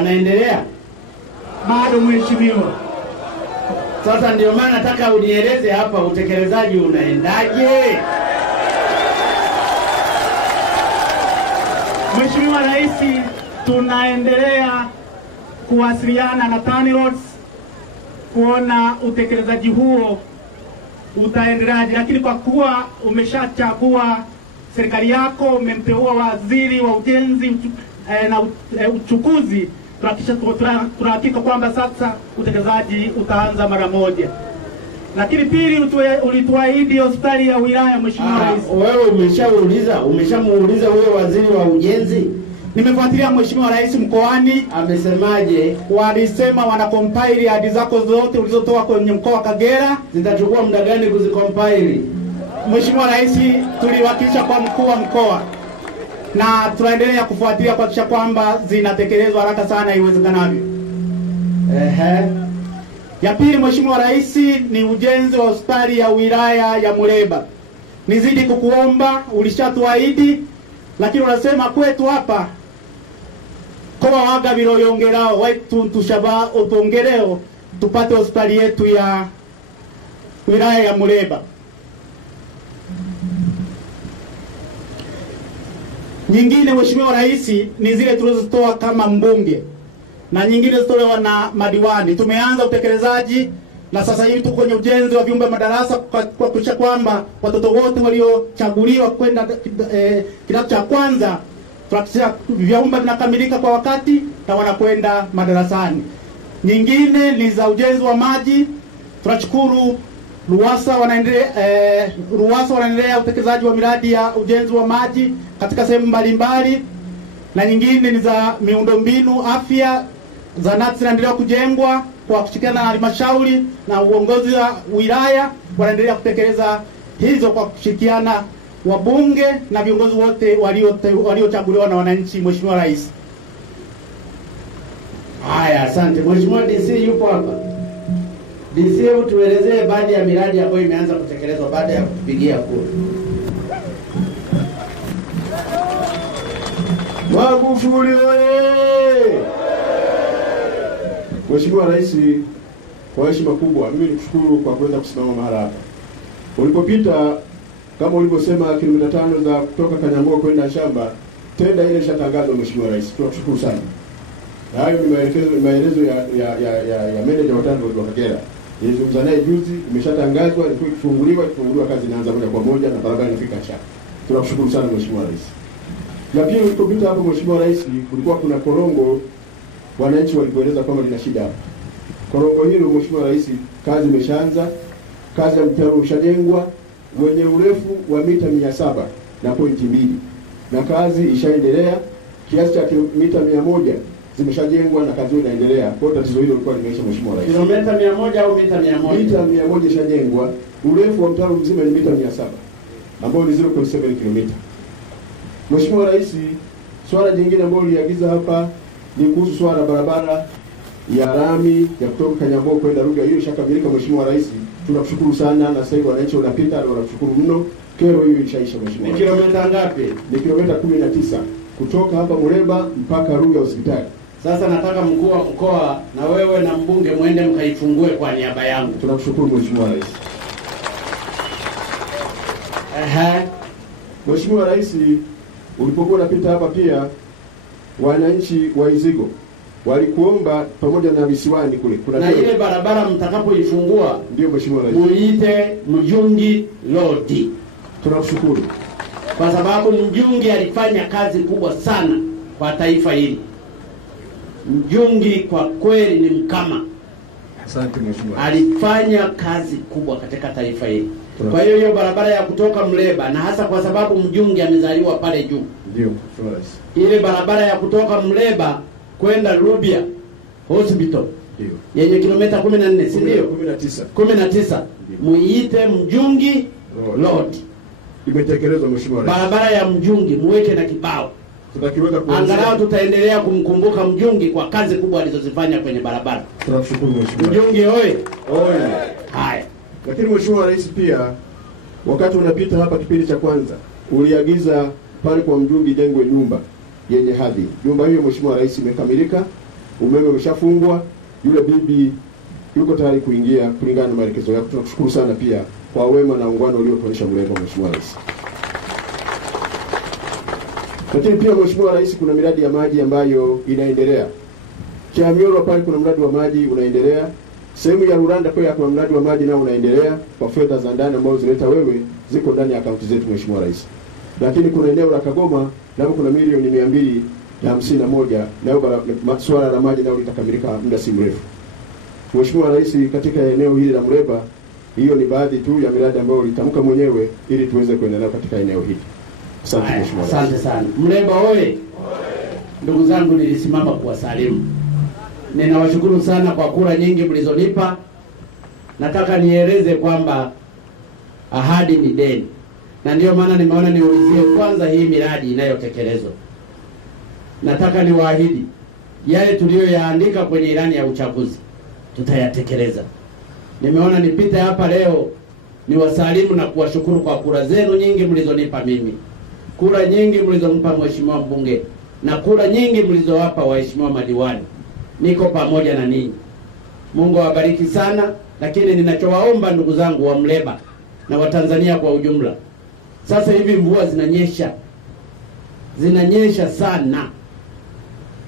wanaendelea? Bado mheshimiwa. Sasa ndio maana nataka unieleze hapa utekelezaji unaendaje? Mheshimiwa Rais, tunaendelea kuwasiliana na TANROADS kuona utekelezaji huo utaendeleaje, lakini kwa kuwa umeshachagua serikali yako, umemteua waziri wa ujenzi na uchukuzi, tunahakika kwamba sasa utekelezaji utaanza mara moja. Lakini pili, ulituahidi hospitali ya wilaya Mheshimiwa Rais. Wewe umeshamuuliza huyo waziri wa ujenzi? Nimefuatilia Mheshimiwa Rais mkoani. Amesemaje? Walisema wanacompile hadi zako zote ulizotoa kwenye mkoa wa Kagera. Zitachukua muda gani kuzicompile? Mheshimiwa Rais, tuliwakilisha kwa mkuu wa mkoa na tunaendelea kufuatilia kuhakikisha kwamba zinatekelezwa haraka sana iwezekanavyo. Ya pili Mheshimiwa Rais, ni ujenzi wa hospitali ya wilaya ya Muleba. Nizidi kukuomba, ulishatuahidi, lakini unasema kwetu hapa kwa waga biroyongerao wetu tushaba utongeleo tupate hospitali yetu ya wilaya ya Muleba. Nyingine Mheshimiwa Rais, ni zile tulizotoa kama mbunge na nyingine zitolewa na madiwani. Tumeanza utekelezaji na sasa hivi tuko kwenye ujenzi wa vyumba madarasa kwa kuhakikisha kwamba watoto wote waliochaguliwa kwenda kidato cha kwanza tunahakikisha vyumba vinakamilika kwa wakati na wanakwenda madarasani. Nyingine ni za ujenzi wa maji. Tunashukuru RUWASA wanaendelea utekelezaji wa miradi ya ujenzi wa maji katika sehemu mbalimbali, na nyingine ni za miundombinu afya. Zahanati zinaendelea kujengwa kwa kushirikiana na halmashauri na uongozi wa wilaya, wanaendelea kutekeleza hizo kwa kushirikiana wabunge na viongozi wote waliochaguliwa na wananchi. Mheshimiwa Rais. Haya, asante. Mheshimiwa DC yupo hapa. DC, hebu tuelezee baadhi ya miradi ambayo imeanza kutekelezwa baada ya kupigia kura. Magufuli oye! Mheshimiwa Rais, kwa heshima kubwa mimi nikushukuru kwa kuweza kusimama mahali hapa. Ulipopita kama ulivyosema kilomita 5 za kutoka Kanyambo kwenda shamba, tenda ile ishatangazwa Mheshimiwa Rais. Tunakushukuru sana. Na hayo ni maelezo ya manager wa TANROADS wa Kagera. Nilizungumza naye juzi, imeshatangazwa, ilikuwa ikifunguliwa kazi inaanza moja kwa moja na barabara inafika shamba. Tunakushukuru sana Mheshimiwa Rais. Na pia ulipopita hapo Mheshimiwa Rais, kulikuwa kuna korongo wananchi walikueleza kwamba lina shida hapa. Korongo hilo Mheshimiwa Rais, kazi imeshaanza, kazi ya mtaro ushajengwa wenye urefu wa mita 700.2 na kazi ishaendelea, kiasi cha mita 100 zimeshajengwa na kazi inaendelea. Kwa tatizo hilo lilikuwa limeisha Mheshimiwa Rais. Kilomita 100 au mita 100? Mita 100 ishajengwa, urefu wa mtaro mzima ni mita 700 ambao ni 0.7 kilomita. Mheshimiwa Rais, swala jingine ambalo liagiza hapa ni kuhusu swala barabara ya lami ya kutoka Kanyambo kwenda Ruga. Hiyo ishakamilika Mheshimiwa Rais. Tunakushukuru sana na sasa hivi wananchi wanapita na wanakushukuru mno. Kero hiyo ishaisha Mheshimiwa. Ni kilomita ngapi? Ni kilomita 19 kutoka hapa Muleba mpaka Ruga hospitali. Sasa nataka mkuu wa mkoa na wewe na mbunge muende mkaifungue kwa niaba yangu. Tunakushukuru Mheshimiwa Rais. Mheshimiwa Rais, ulipokuwa unapita hapa pia wananchi wa Izigo walikuomba pamoja na visiwani kule. Na ile barabara mtakapoifungua ndio Mheshimiwa Rais, muite Mjungi Road. Tunakushukuru kwa sababu Mjungi alifanya kazi kubwa sana kwa taifa hili. Mjungi kwa kweli ni mkama. Asante Mheshimiwa. Alifanya kazi kubwa katika taifa hili. Kwa hiyo barabara ya kutoka Muleba, na hasa kwa sababu Mjungi amezaliwa pale juu. Ndio Mheshimiwa Rais. Ile barabara ya kutoka Muleba kwenda Rubia Hospital. Ndio. Yenye kilomita 14, si ndio? 19. Muiite Mjungi Road. Imetekelezwa Mheshimiwa Rais. Barabara ya Mjungi muweke na kibao. Tutakiweka kwa angalau tutaendelea kumkumbuka Mjungi kwa kazi kubwa alizozifanya kwenye barabara. Tunashukuru Mheshimiwa. Mjungi oye. Oye. Haya. Lakini Mheshimiwa Rais, pia wakati unapita hapa kipindi cha kwanza uliagiza pale kwa Mjungi jengwe nyumba yenye hadhi. Nyumba hiyo Mheshimiwa Rais imekamilika umeme umeshafungwa, yule bibi yuko tayari kuingia kulingana na maelekezo yako. Tunakushukuru sana pia kwa wema na ungano uliotuonyesha Muleba, Mheshimiwa Rais. Lakini pia Mheshimiwa Rais, kuna miradi ya maji ambayo inaendelea. Chamyolo pale kuna mradi wa maji unaendelea. Sehemu ya Ruranda pia kuna mradi wa maji nao unaendelea kwa fedha za ndani ambazo zileta wewe, ziko ndani ya akaunti zetu Mheshimiwa Rais. Lakini kuna eneo la Kagoma nao kuna milioni 251 nao masuala la maji nao litakamilika muda si mrefu. Mheshimiwa Rais, katika eneo hili la Muleba, hiyo ni baadhi tu ya miradi ambayo ulitamka mwenyewe ili tuweze kuendelea katika eneo hili. Asante Mheshimiwa Rais. Asante sana. Muleba oye. Ndugu zangu, nilisimama kuwasalimu. Ninawashukuru sana kwa kura nyingi mlizonipa. Nataka nieleze kwamba ahadi ni deni. Na ndio maana nimeona niulizie kwanza hii miradi inayotekelezwa. Nataka niwaahidi yale tuliyoyaandika kwenye ilani ya uchaguzi tutayatekeleza. Nimeona nipite hapa leo niwasalimu na kuwashukuru kwa kura zenu nyingi mlizonipa mimi. Kura nyingi mlizompa Mheshimiwa mbunge na kura nyingi mlizowapa waheshimiwa madiwani. Niko pamoja na ninyi. Mungu awabariki sana, lakini ninachowaomba ndugu zangu wa Muleba na Watanzania kwa ujumla. Sasa hivi mvua zinanyesha. Zinanyesha sana.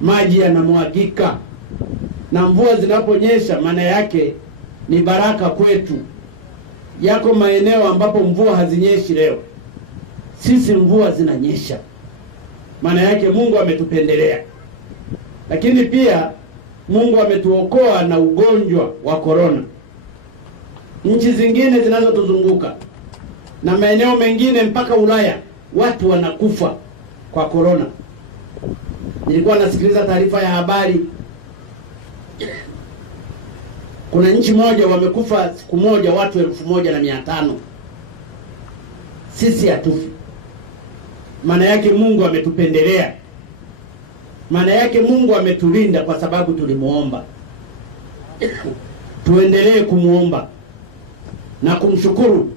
Maji yanamwagika. Na mvua zinaponyesha maana yake ni baraka kwetu. Yako maeneo ambapo mvua hazinyeshi leo. Sisi mvua zinanyesha. Maana yake Mungu ametupendelea. Lakini pia Mungu ametuokoa na ugonjwa wa corona. Nchi zingine zinazotuzunguka na maeneo mengine mpaka Ulaya watu wanakufa kwa corona. Nilikuwa nasikiliza taarifa ya habari. Kuna nchi moja wamekufa siku moja watu 1500. Sisi hatufi. Maana yake Mungu ametupendelea. Maana yake Mungu ametulinda kwa sababu tulimuomba. Tuendelee kumuomba na kumshukuru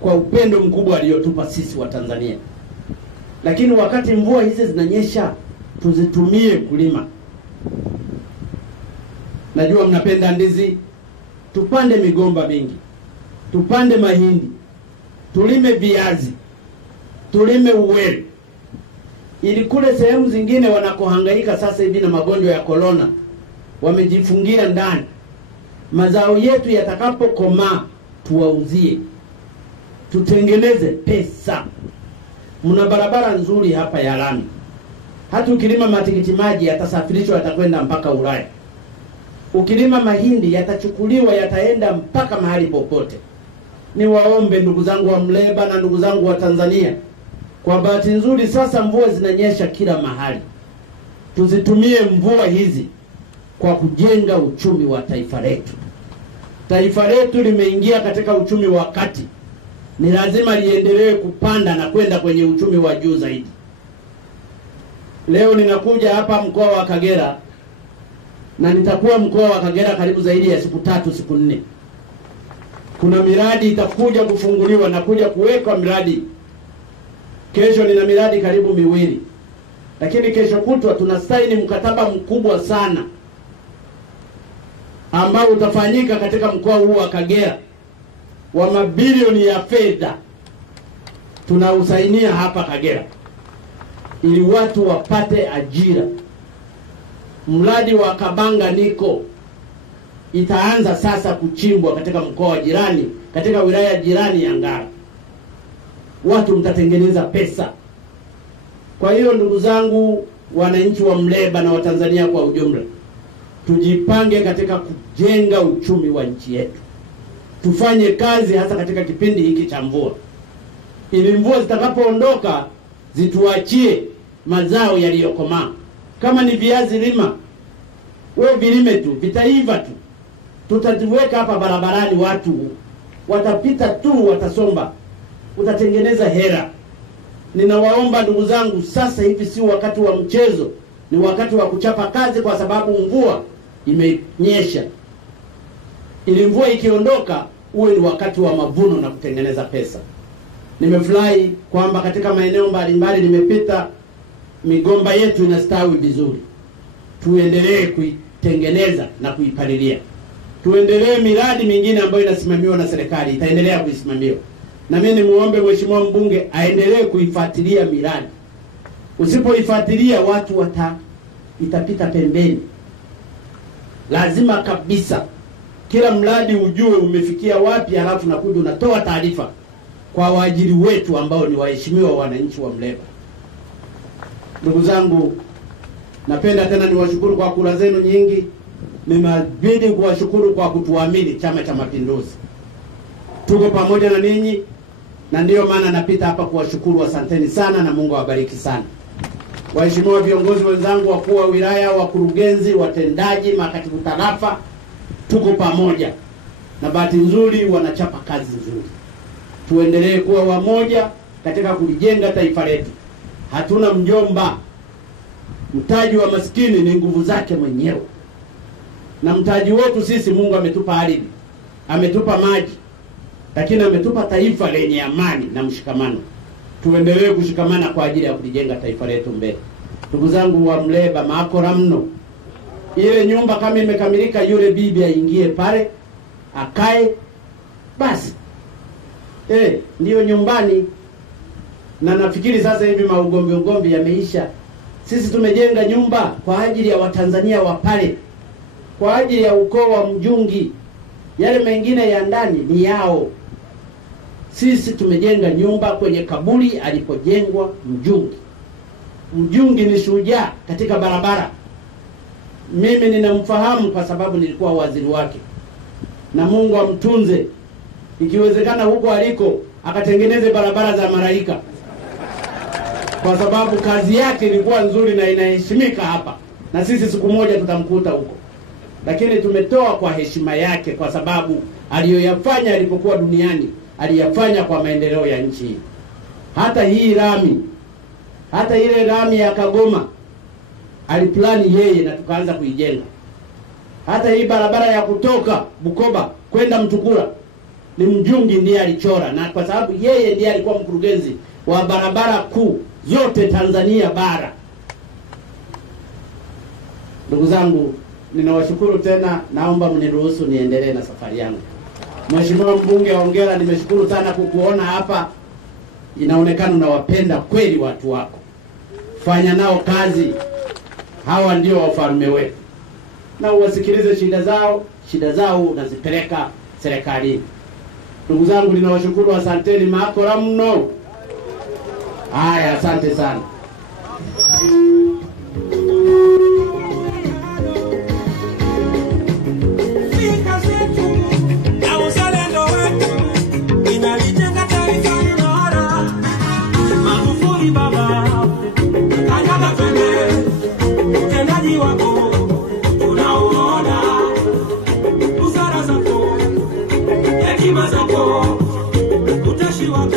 kwa upendo mkubwa aliotupa sisi wa Tanzania. Lakini wakati mvua hizi zinanyesha, tuzitumie kulima. Najua mnapenda ndizi, tupande migomba mingi. Tupande mahindi. Tulime viazi. Tulime uwele. Ili kule sehemu zingine wanakohangaika sasa hivi na magonjwa ya corona wamejifungia ndani. Mazao yetu yatakapokomaa tuwauzie. Tutengeneze pesa. Mna barabara nzuri hapa ya lami. Hata ukilima matikiti maji yatasafirishwa yatakwenda mpaka Ulaya. Ukilima mahindi yatachukuliwa yataenda mpaka mahali popote. Niwaombe ndugu zangu wa Muleba na ndugu zangu wa Tanzania, kwa bahati nzuri sasa mvua zinanyesha kila mahali. Tuzitumie mvua hizi kwa kujenga uchumi wa taifa letu. Taifa letu limeingia katika uchumi wa kati. Ni lazima liendelee kupanda na kwenda kwenye uchumi wa juu zaidi. Leo ninakuja hapa mkoa wa Kagera na nitakuwa mkoa wa Kagera karibu zaidi ya siku 3 siku 4. Kuna miradi itakuja kufunguliwa na kuja kuwekwa miradi. Kesho nina miradi karibu 2. Lakini kesho kutwa tunasaini mkataba mkubwa sana ambao utafanyika katika mkoa huu wa Kagera wa mabilioni ya fedha. Tunausainia hapa Kagera ili watu wapate ajira. Mradi wa Kabanga Niko itaanza sasa kuchimbwa katika mkoa wa jirani, katika wilaya jirani ya Ngara. Watu mtatengeneza pesa. Kwa hiyo ndugu zangu wananchi wa Muleba na Watanzania kwa ujumla, tujipange katika kujenga uchumi wa nchi yetu. Tufanye kazi hasa katika kipindi hiki cha mvua. Ili mvua zitakapoondoka zituachie mazao yaliyokomaa. Kama ni viazi lima, wewe vilime tu, vitaiva tu. Tutajiweka hapa barabarani, watu watapita tu, watasomba. Utatengeneza hera. Ninawaomba ndugu zangu, sasa hivi si wakati wa mchezo, ni wakati wa kuchapa kazi kwa sababu mvua imenyesha. Ili mvua ikiondoka uwe ni wakati wa mavuno na kutengeneza pesa. Nimefurahi kwamba katika maeneo mbalimbali nimepita, migomba yetu inastawi vizuri. Tuendelee kuitengeneza na kuipalilia. Tuendelee, miradi mingine ambayo inasimamiwa na serikali itaendelea kuisimamiwa. Na mimi nimuombe mheshimiwa mbunge aendelee kuifuatilia miradi. Usipoifuatilia watu itapita pembeni. Lazima kabisa kila mradi ujue umefikia wapi, halafu nakuja unatoa taarifa kwa waajiri wetu ambao ni waheshimiwa wananchi wa Muleba. Ndugu zangu, napenda tena niwashukuru kwa kura zenu nyingi. Ninabidi kuwashukuru kwa kutuamini Chama cha Mapinduzi. Tuko pamoja na ninyi, na ndiyo maana napita hapa kuwashukuru. Asanteni sana na Mungu awabariki sana. Waheshimiwa viongozi wenzangu, wakuu wa wilaya, wakurugenzi, watendaji, makatibu tarafa, tuko pamoja. Na bahati nzuri wanachapa kazi nzuri. Tuendelee kuwa wamoja katika kulijenga taifa letu. Hatuna mjomba. Mtaji wa maskini ni nguvu zake mwenyewe. Na mtaji wetu sisi, Mungu ametupa ardhi, ametupa maji, lakini ametupa taifa lenye amani na mshikamano. Tuendelee kushikamana kwa ajili ya kulijenga taifa letu mbele. Ndugu zangu wa Muleba, maakora mno. Ile nyumba kama imekamilika, yule bibi aingie pale, akae, basi. Ndiyo nyumbani. Na nafikiri sasa hivi maugomvi yameisha. Sisi tumejenga nyumba kwa ajili ya Watanzania wa pale, kwa ajili ya ukoo wa Mjungi. Yale mengine ya ndani ni yao. Sisi tumejenga nyumba kwenye kaburi alipojengwa Mjungi. Mjungi ni shujaa katika barabara. Mimi ninamfahamu kwa sababu nilikuwa waziri wake. Na Mungu amtunze. Ikiwezekana huko aliko akatengeneze barabara za malaika, kwa sababu kazi yake ilikuwa nzuri na inaheshimika hapa. Na sisi siku moja tutamkuta huko. Lakini tumetoa kwa heshima yake, kwa sababu aliyoyafanya alipokuwa duniani aliyafanya kwa maendeleo ya nchi. Hata hii rami, hata ile rami ya Kagoma aliplani yeye na tukaanza kuijenga. Hata hii barabara ya kutoka Bukoba kwenda Mtukula ni Mjungi ndiye alichora, na kwa sababu yeye ndiye alikuwa mkurugenzi wa barabara kuu zote Tanzania bara. Ndugu zangu, ninawashukuru tena, naomba mniruhusu niendelee na safari yangu. Mheshimiwa mbunge, hongera, nimeshukuru sana kukuona hapa. Inaonekana unawapenda kweli watu wako. Fanya nao kazi. Hawa ndio wafalme wetu. Na uwasikilize shida zao unazipeleka serikalini. Ndugu zangu, ninawashukuru, asanteni, maakora mno. Haya, asante sana. Utashi wako